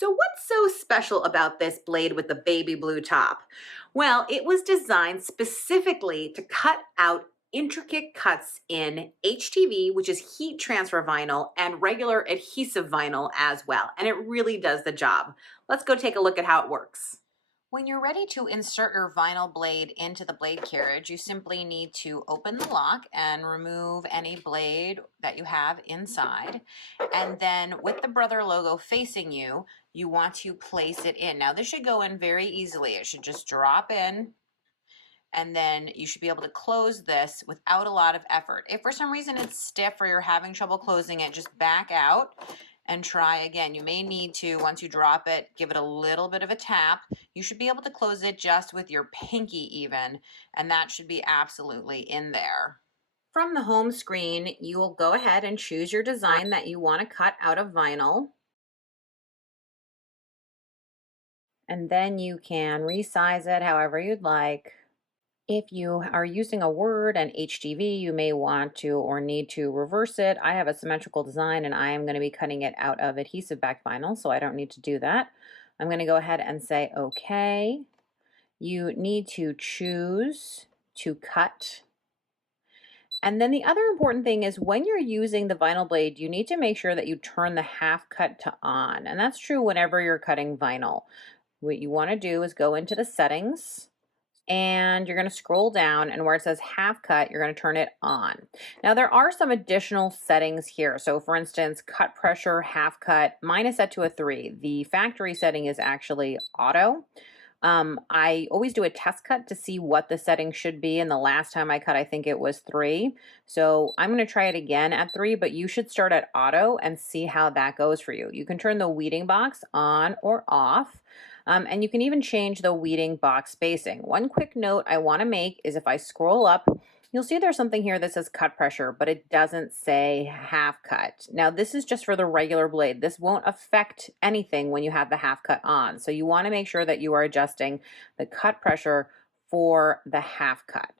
So what's so special about this blade with the baby blue top? Well, it was designed specifically to cut out intricate cuts in HTV, which is heat transfer vinyl, and regular adhesive vinyl as well. And it really does the job. Let's go take a look at how it works. When you're ready to insert your vinyl blade into the blade carriage, you simply need to open the lock and remove any blade that you have inside. And then with the Brother logo facing you, you want to place it in. Now this should go in very easily. It should just drop in, and then you should be able to close this without a lot of effort. If for some reason it's stiff or you're having trouble closing it, just back out and try again. You may need to, once you drop it, give it a little bit of a tap. You should be able to close it just with your pinky even, and that should be absolutely in there. From the home screen, you will go ahead and choose your design that you want to cut out of vinyl. And then you can resize it however you'd like. If you are using a Word and HTV, you may want to or need to reverse it. I have a symmetrical design and I am going to be cutting it out of adhesive back vinyl, so I don't need to do that. I'm going to go ahead and say OK. You need to choose to cut. And then the other important thing is when you're using the vinyl blade, you need to make sure that you turn the half cut to on. And that's true whenever you're cutting vinyl. What you want to do is go into the settings, and you're going to scroll down, and where it says half cut, you're going to turn it on. Now there are some additional settings here. So for instance, cut pressure, half cut, mine is set to a 3. The factory setting is actually auto. I always do a test cut to see what the setting should be, and the last time I cut, I think it was 3. So I'm going to try it again at 3, but you should start at auto and see how that goes for you. You can turn the weeding box on or off. And you can even change the weeding box spacing. One quick note I want to make is if I scroll up, you'll see there's something here that says cut pressure, but it doesn't say half cut. Now this is just for the regular blade. This won't affect anything when you have the half cut on. So you want to make sure that you are adjusting the cut pressure for the half cut.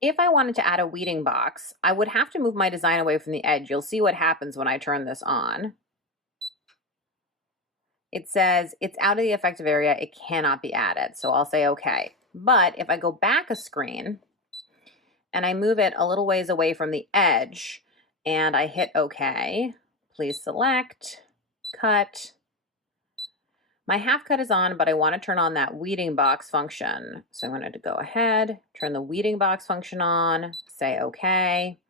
If I wanted to add a weeding box, I would have to move my design away from the edge. You'll see what happens when I turn this on. It says it's out of the effective area, it cannot be added. So I'll say okay. But if I go back a screen and I move it a little ways away from the edge and I hit okay, please select, cut. My half cut is on, but I want to turn on that weeding box function. So I'm going to go ahead, turn the weeding box function on, say okay.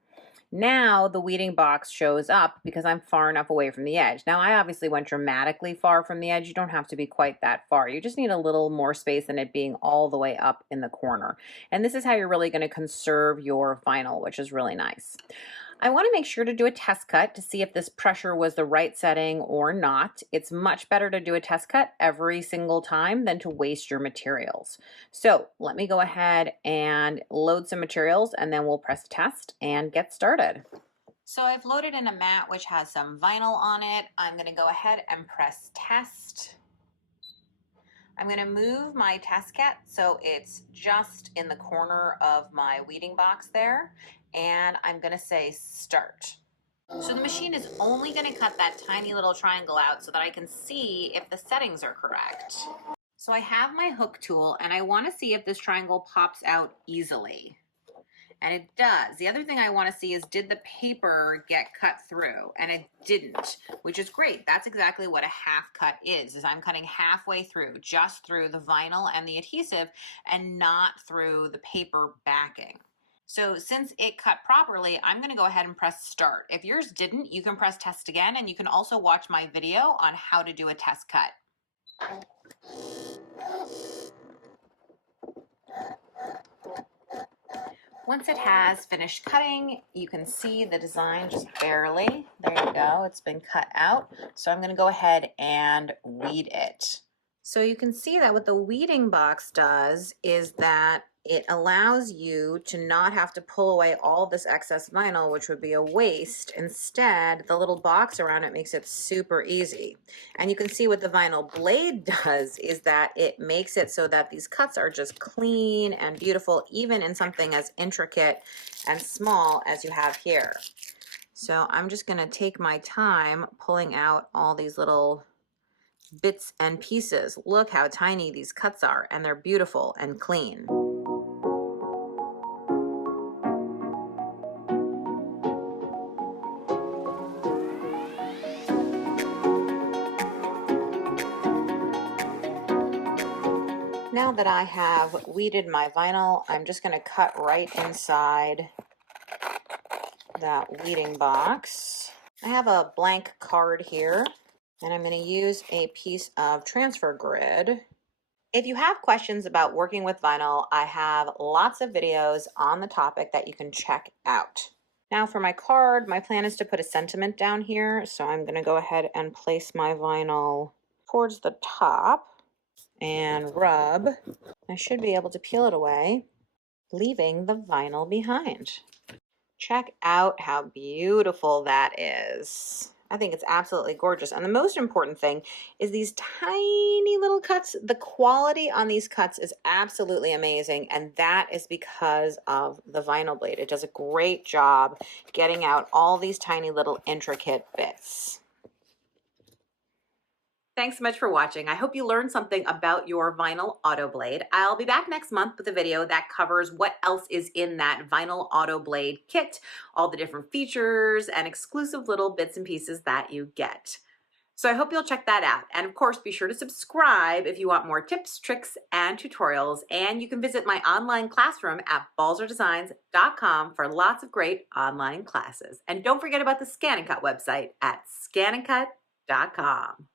Now the weeding box shows up because I'm far enough away from the edge. Now I obviously went dramatically far from the edge. You don't have to be quite that far. You just need a little more space than it being all the way up in the corner. And this is how you're really going to conserve your vinyl, which is really nice. I want to make sure to do a test cut to see if this pressure was the right setting or not. It's much better to do a test cut every single time than to waste your materials. So let me go ahead and load some materials, and then we'll press test and get started. So I've loaded in a mat which has some vinyl on it. I'm going to go ahead and press test. I'm going to move my test cat so it's just in the corner of my weeding box there, and I'm going to say start. So the machine is only going to cut that tiny little triangle out so that I can see if the settings are correct. So I have my hook tool and I want to see if this triangle pops out easily. And it does. The other thing I want to see is, did the paper get cut through? And it didn't, which is great. That's exactly what a half cut is I'm cutting halfway through, just through the vinyl and the adhesive and not through the paper backing. So since it cut properly, I'm going to go ahead and press start. If yours didn't, you can press test again, and you can also watch my video on how to do a test cut. Once it has finished cutting, you can see the design just barely. There you go, it's been cut out. So I'm going to go ahead and weed it. So you can see that what the weeding box does is that it allows you to not have to pull away all this excess vinyl, which would be a waste. Instead, the little box around it makes it super easy. And you can see what the vinyl blade does is that it makes it so that these cuts are just clean and beautiful, even in something as intricate and small as you have here. So I'm just going to take my time pulling out all these little bits and pieces. Look how tiny these cuts are, and they're beautiful and clean. Now that I have weeded my vinyl, I'm just going to cut right inside that weeding box. I have a blank card here, and I'm going to use a piece of transfer grid. If you have questions about working with vinyl, I have lots of videos on the topic that you can check out. Now for my card, my plan is to put a sentiment down here, so I'm going to go ahead and place my vinyl towards the top and rub. I should be able to peel it away, leaving the vinyl behind. Check out how beautiful that is. I think it's absolutely gorgeous. And the most important thing is these tiny little cuts. The quality on these cuts is absolutely amazing, and that is because of the vinyl blade. It does a great job getting out all these tiny little intricate bits. Thanks so much for watching. I hope you learned something about your vinyl auto blade. I'll be back next month with a video that covers what else is in that vinyl auto blade kit, all the different features and exclusive little bits and pieces that you get. So I hope you'll check that out. And of course, be sure to subscribe if you want more tips, tricks, and tutorials. And you can visit my online classroom at balzerdesigns.com for lots of great online classes. And don't forget about the ScanNCut website at ScanNCut.com.